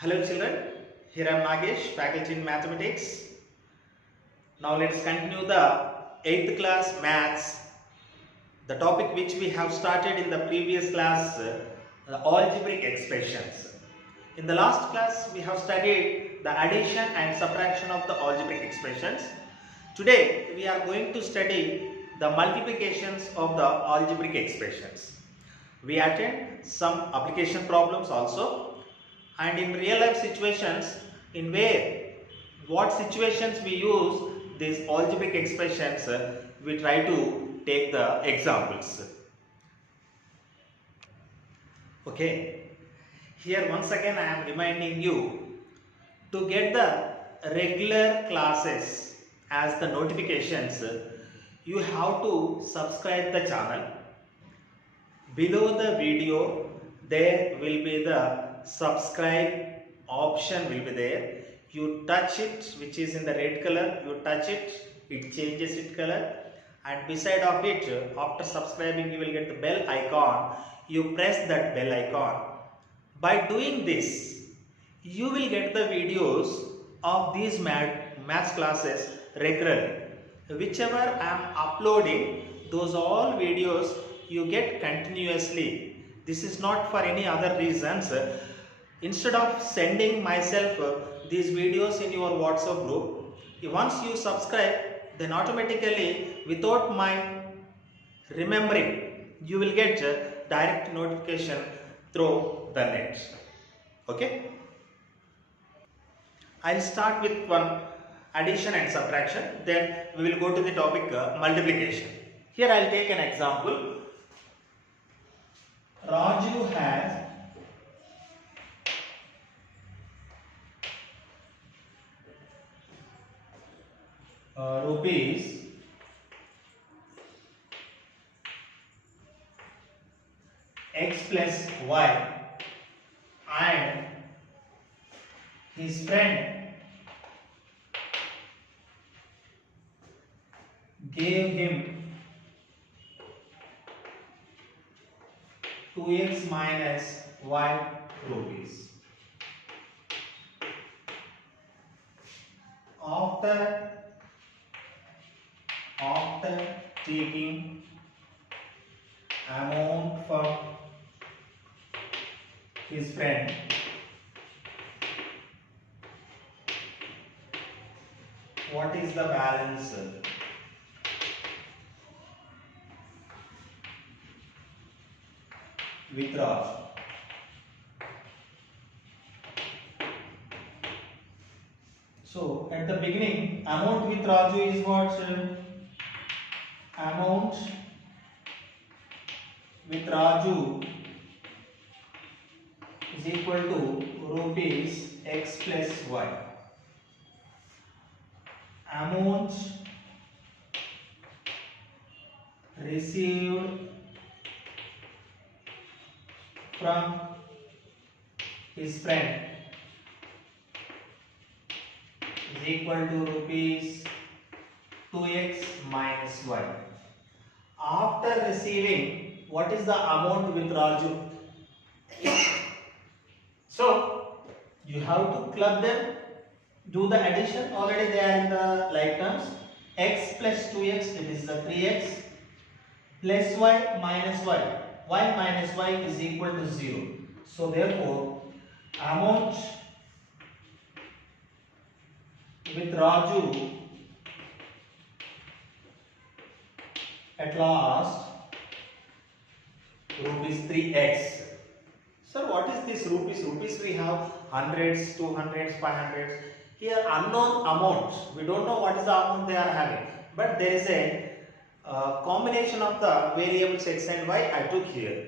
Hello children, here I am Nagesh, faculty in mathematics. Now let's continue the 8th class maths, the topic which we have started in the previous class, the algebraic expressions. In the last class we have studied the addition and subtraction of the algebraic expressions. Today we are going to study the multiplications of the algebraic expressions. We attend some application problems also, and in real life situations in where what situations we use these algebraic expressions, we try to take the examples. Okay, here once again I am reminding you to get the regular classes as the notifications. You have to subscribe the channel. Below the video there will be the subscribe option will be there. You touch it, which is in the red color, you touch it, it changes its color, and beside of it, after subscribing, you will get the bell icon. You press that bell icon. By doing this, you will get the videos of these maths classes regularly. Whichever I am uploading, those all videos you get continuously. This is not for any other reasons. Instead of sending myself these videos in your WhatsApp group, once you subscribe, then automatically without my remembering, you will get direct notification through the net. Okay? I'll start with one addition and subtraction, then we will go to the topic multiplication. Here I'll take an example. Raju has rupees x plus y, and his friend gave him 2x minus y rupees. After taking amount from his friend, what is the balance? With Raj. So at the beginning, amount with Raju is what? Amount with Raju is equal to rupees x plus y. Amount received from his friend is equal to rupees 2x minus y. After receiving, what is the amount with Raju? So you have to club them, do the addition. Already they are in the like terms. X plus 2x, it is the 3x, plus y minus y. Y minus y is equal to 0. So therefore, amount with Raju at last rupees 3x. Sir, what is this rupees? Rupees we have hundreds, 200s, 500s. Here unknown amount. We don't know what is the amount they are having. But there is a combination of the variables x and y I took here.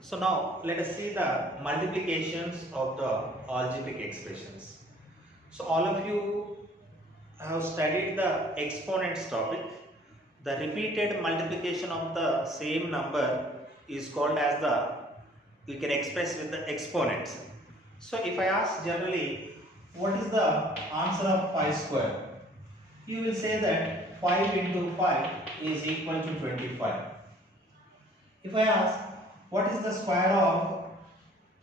So now let us see the multiplications of the algebraic expressions. So all of you have studied the exponents topic. The repeated multiplication of the same number is called as we can express with the exponents. So if I ask generally, what is the answer of 5 square? You will say that 5 into 5 is equal to 25. If I ask what is the square of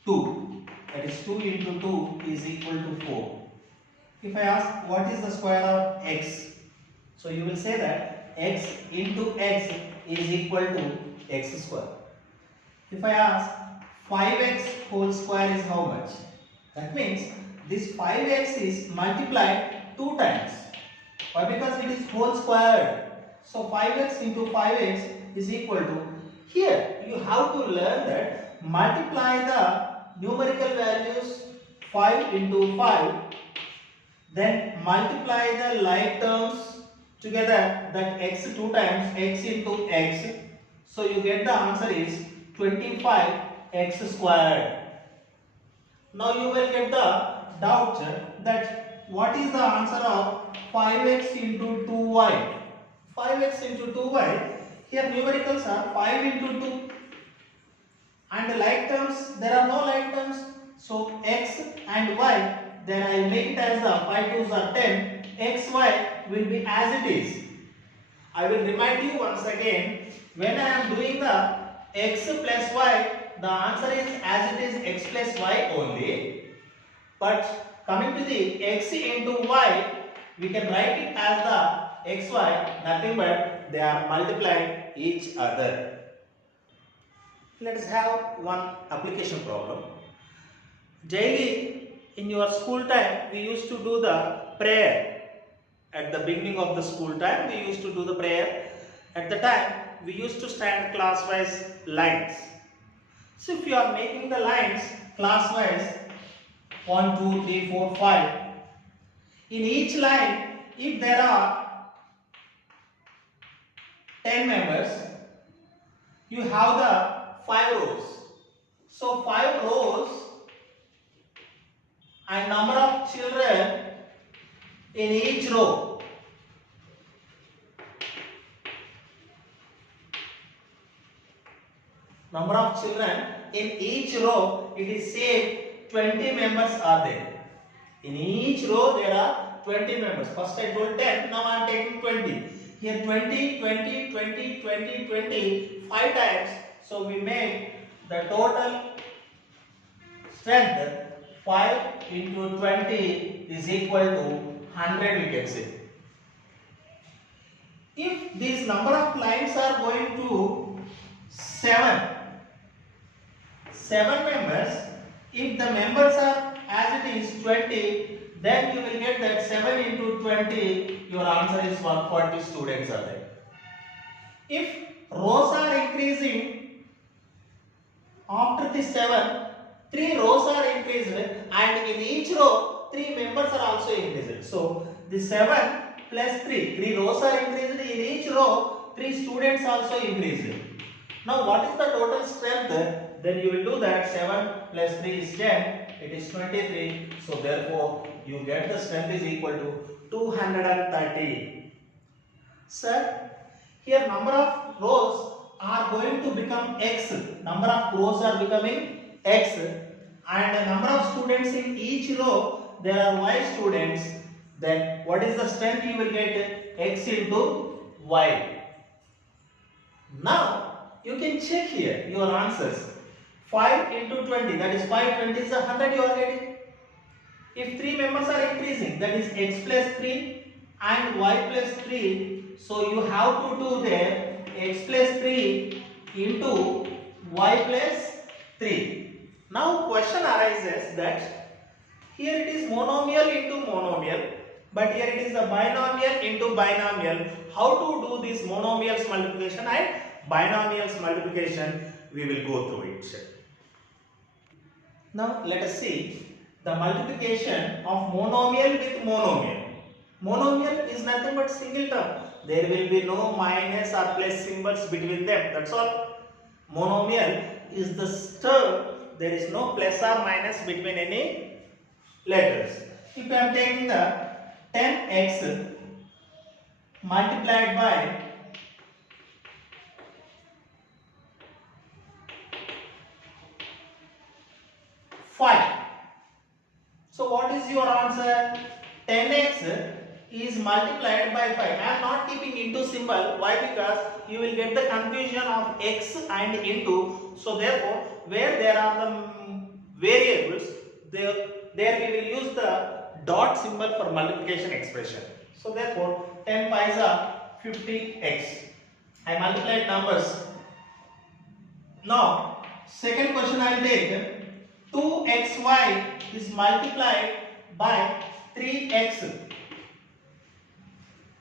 2, that is 2 into 2 is equal to 4. If I ask what is the square of x, so you will say that x into x is equal to x square. If I ask 5x whole square is how much? That means this 5x is multiplied 2 times. Why? Because it is whole squared. So 5x into 5x is equal to, here you have to learn that multiply the numerical values 5 into 5, then multiply the like terms together, that x 2 times x into x. So you get the answer is 25x squared. Now you will get the doubt that what is the answer of 5x into 2y. 5x into 2y, here numericals are 5 into 2 and like terms, there are no like terms. So x and y, then I will make it as the 5 2s are 10, xy will be as it is. I will remind you once again, when I am doing the x plus y, the answer is as it is x plus y only. But coming to the x into y, we can write it as the xy, nothing but they are multiplying each other. Let us have one application problem. Daily in your school time, we used to do the prayer. At the beginning of the school time, we used to do the prayer. At the time, we used to stand class-wise lines. So if you are making the lines class-wise, 1, 2, 3, 4, 5. In each line, if there are 10 members, you have the 5 rows. So 5 rows and number of children in each row. Number of children in each row, it is same, 20 members are there. In each row there are 20 members. First I told 10, now I am taking 20. Here 20, 20, 20, 20, 20, 5 times. So we make the total strength 5 into 20 is equal to 100, we can say. If this number of lines are going to 7 members, if the members are as it is 20, then you will get that 7 into 20, your answer is 140 students are there. If rows are increasing, after the 7, 3 rows are increased and in each row 3 members are also increased. So the 7 plus 3 rows are increased, in each row 3 students also increased. Now what is the total strength? Then you will do that 7 plus 3 is 10, it is 23. So therefore you get the strength is equal to 230. Sir, here number of rows are going to become x. Number of rows are becoming x and the number of students in each row, there are y students. Then what is the strength you will get? X into y. Now you can check here your answers. 5 into 20, that is 5 20 is 100 you are getting. If 3 members are increasing, that is x plus 3 and y plus 3. So you have to do there x plus 3 into y plus 3. Now question arises that here it is monomial into monomial, but here it is the binomial into binomial. How to do this monomials multiplication and binomials multiplication, we will go through it. Now let us see the multiplication of monomial with monomial. Monomial is nothing but single term. There will be no minus or plus symbols between them. That's all. Monomial is the term. There is no plus or minus between any letters. If I am taking the 10x multiplied by 5. So what is your answer? 10x is multiplied by 5. I am not keeping into symbol. Why? Because you will get the confusion of x and into. So therefore, where there are the variables, there we will use the dot symbol for multiplication expression. So therefore, 10 5s are 50x. I multiplied numbers. Now, second question I will take. 2xy is multiplied by 3x.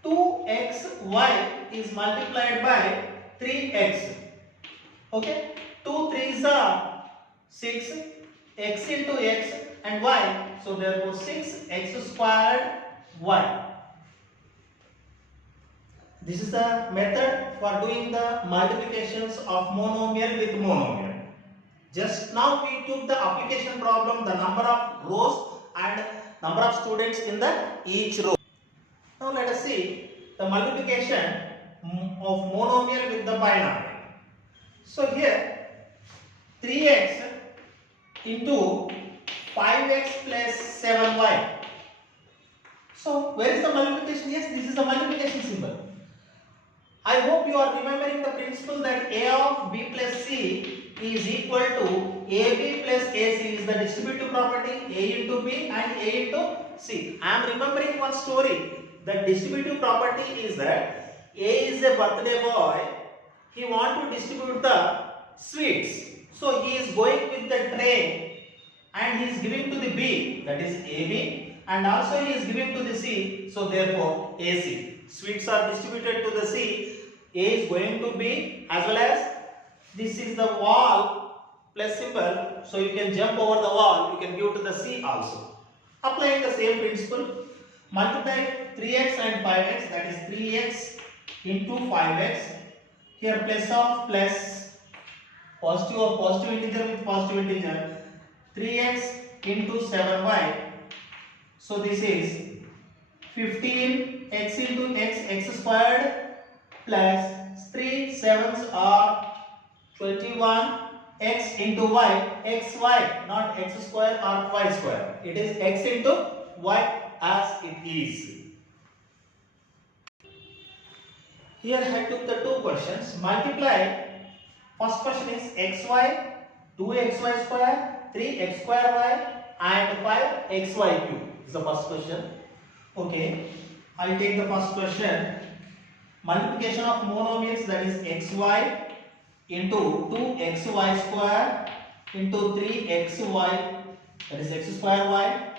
2xy is multiplied by 3x. Okay? 2 3s are 6, x into x and y. So therefore 6x squared y. This is the method for doing the multiplications of monomial with monomial. Just now we took the application problem, the number of rows and number of students in the each row. Now let us see the multiplication of monomial with the binomial. So here 3x into 5x plus 7y. So where is the multiplication? Yes, this is the multiplication symbol. I hope you are remembering the principle that a of b plus c is equal to ab plus ac is the distributive property, a into b and a into c. I am remembering one story. The distributive property is that a is a birthday boy. He wants to distribute the sweets. So he is going with the tray and he is giving to the b, that is ab, and also he is giving to the c. So therefore ac. Sweets are distributed to the c. A is going to b, as well as this is the wall plus symbol. So you can jump over the wall. You can give to the c also. Applying the same principle. Multiply 3x and 5x, that is 3x into 5x. Here plus of plus, positive or positive integer with positive integer. 3x into 7y. So this is 15x into x squared plus 3 7s are 21 x into y, xy, not x square or y square. It is x into y as it is. Here I took the two questions. Multiply. First question is xy, 2xy square, 3x square y and 5xy cube is the first question. Okay, I will take the first question. Multiplication of monomials, that is xy into 2xy square into 3xy, that is x square y,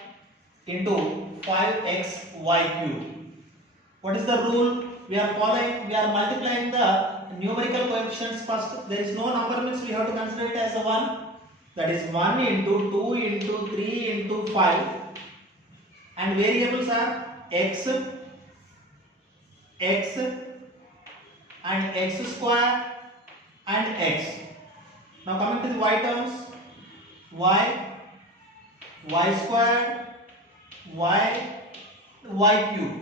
into 5xy cube. What is the rule? We are multiplying the numerical coefficients first. There is no number means we have to consider it as a 1. That is 1 into 2 into 3 into 5. And variables are x and x square and x. Now coming to the y terms, y squared, y cube.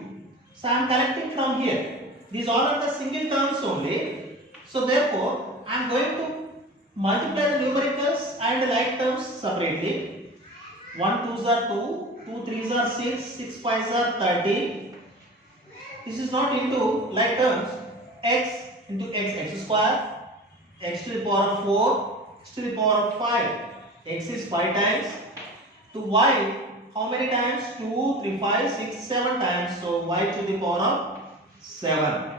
So I am collecting from here. These all are the single terms only. So therefore I am going to multiply the numericals and like terms separately. 1 2s are 2, 2 3s are 6, 6 5s are 30. This is not into like terms. X into x square, x to the power of 4, x to the power of 5. X is 5 times. To y, how many times? 2, 3, 5, 6, 7 times. So y to the power of 7.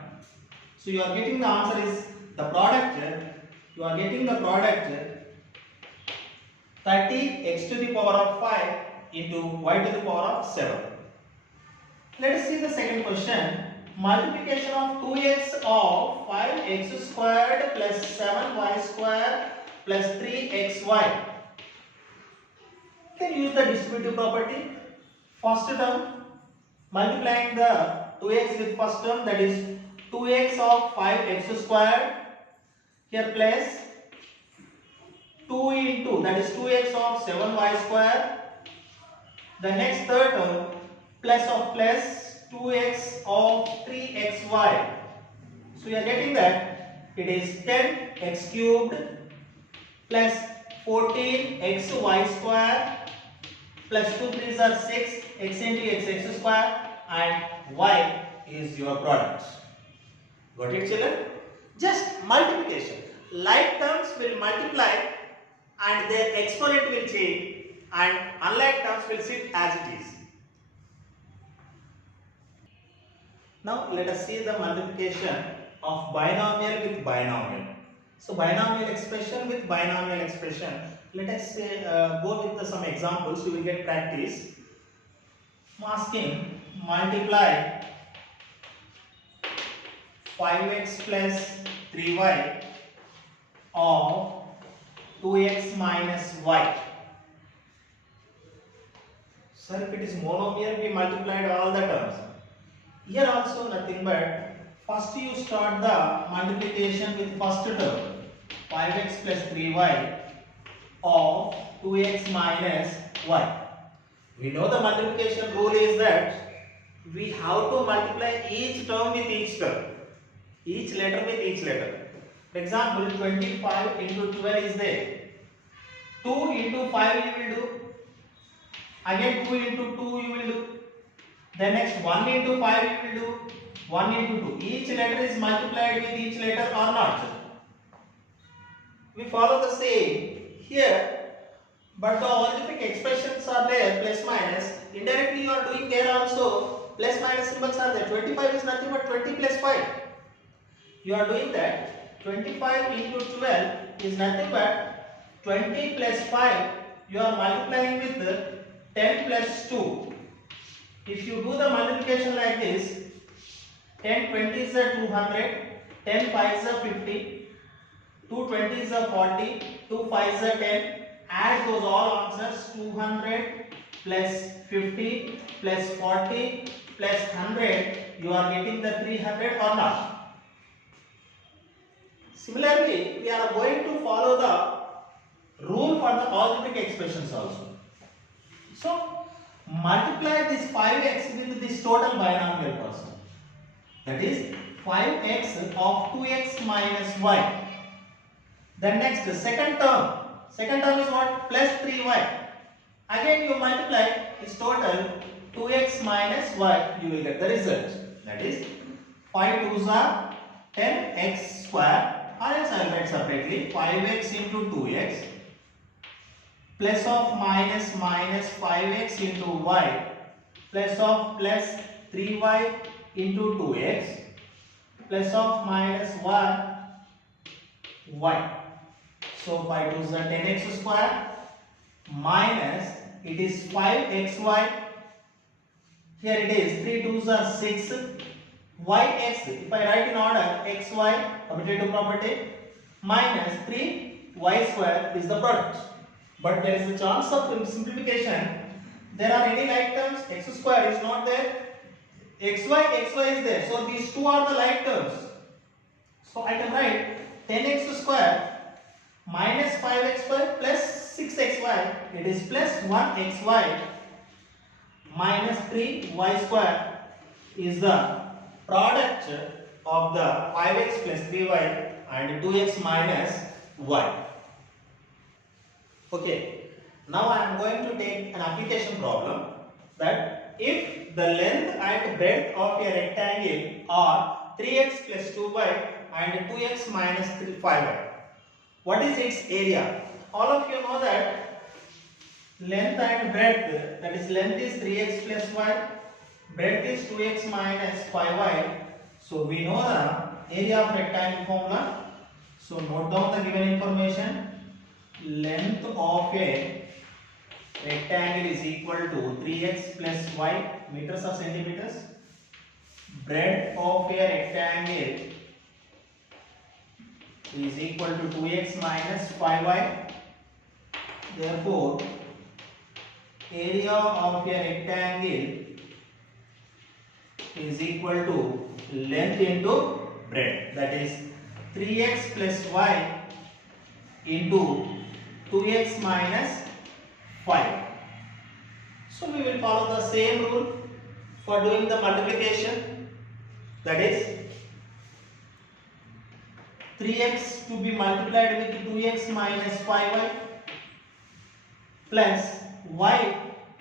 So you are getting the answer is the product. You are getting the product 30 x to the power of 5 into y to the power of 7. Let us see the second question. Multiplication of 2x of 5x squared plus 7y squared plus 3xy. You can use the distributive property. First term, multiplying the 2x with first term, that is 2x of 5x squared. Here plus 2 into, that is 2x of 7y squared. The next third term, plus of plus 2x of 3xy. So you are getting that it is 10x cubed plus 14xy square plus 2 3s are 6, x into x square and y is your product. Got it, children? Just multiplication. Like terms will multiply and their exponent will change, and unlike terms will sit as it is. Now let us see the multiplication of binomial with binomial. So binomial expression with binomial expression. Let us say go with some examples. You will get practice. I'm asking multiply 5x plus 3y of 2x minus y. Sir, if it is monomial, we multiplied all the terms. Here also nothing but first you start the multiplication with first term 5x plus 3y of 2x minus y. We know the multiplication rule is that we have to multiply each term with each term, each letter with each letter. For example, 25 into 12 is there. 2 into 5 you will do. Again 2 into 2 you will do. Then next 1 into 5 you will do. 1 into 2. Each letter is multiplied with each letter or not. We follow the same here. But the algebraic expressions are there, plus minus. Indirectly you are doing there also. Plus minus symbols are there. 25 is nothing but 20 plus 5. You are doing that. 25 into 12 is nothing but 20 plus 5. You are multiplying with 10 plus 2. If you do the multiplication like this, 10 20 is 200, 10 5 is 50, 2 20 is 40, 2 5 is 10. Add those all answers. 200 plus 50 plus 40 plus 100. You are getting the 300 or not. Similarly, we are going to follow the rule for the algebraic expressions also. So, multiply this 5x with this total binomial person. That is 5x of 2x minus y. Then next, the second term. Second term is what? Plus 3y. Again you multiply this total 2x minus y. You will get the result. That is 5 2s are 10x square, or else I will write separately 5x into 2x plus of minus minus 5x into y plus of plus 3y into 2x plus of minus y. So 5 2s are 10x square minus it is 5xy. Here it is 3 2s are 6 yx. If I write in order xy commutative property minus 3y square is the product. But there is a chance of simplification. There are any like terms. X square is not there. xy is there. So these two are the like terms. So I can write 10x square minus 5xy plus 6xy. It is plus 1xy minus 3y square is the product of the 5x plus 3y and 2x minus y. Okay, now I am going to take an application problem that if the length and breadth of a rectangle are 3x plus 2y and 2x minus 5y, what is its area? All of you know that length and breadth, that is length is 3x plus y, breadth is 2x minus 5y. So we know the area of rectangle formula. So note down the given information. Length of a rectangle is equal to 3x plus y meters or centimeters. Breadth of a rectangle is equal to 2x minus 5y. Therefore, area of a rectangle is equal to length into breadth. That is 3x plus y into 2x minus 5. So we will follow the same rule for doing the multiplication. That is 3x to be multiplied with 2x minus 5y plus y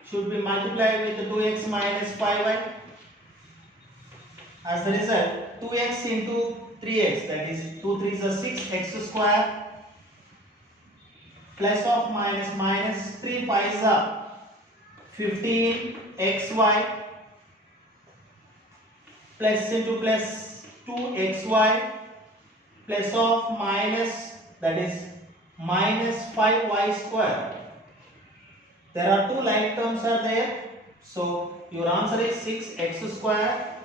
should be multiplied with 2x minus 5y. As the result, 2x into 3x, that is 2 3 is 6 x square plus of minus 3 5 is 15 xy plus into plus 2xy plus of minus, that is minus 5y square. There are two like terms are there, so your answer is 6x square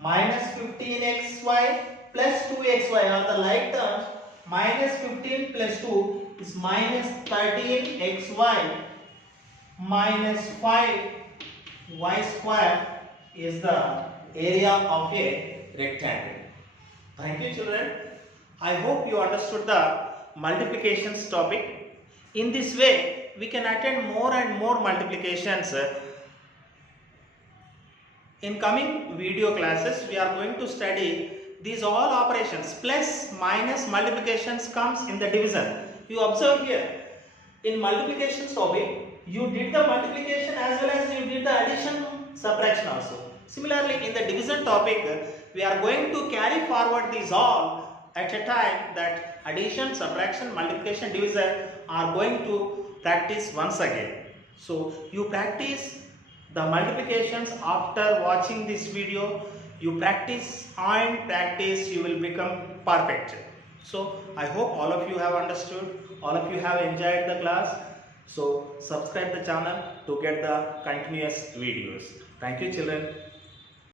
minus 15xy plus 2xy are the like terms. Minus 15 plus 2 is minus 13xy minus 5y square is the area of a rectangle. Thank you, children. I hope you understood the multiplications topic. In this way, we can attend more and more multiplications. In coming video classes, we are going to study these all operations. Plus, minus, multiplications comes in the division. You observe here, in multiplications topic, you did the multiplication as well as you did the addition, subtraction also. Similarly, in the division topic, we are going to carry forward these all at a time, that addition, subtraction, multiplication, division are going to practice once again. So, you practice the multiplications after watching this video. You practice and practice, you will become perfect. So, I hope all of you have understood, all of you have enjoyed the class. So, subscribe the channel to get the continuous videos. Thank you, children.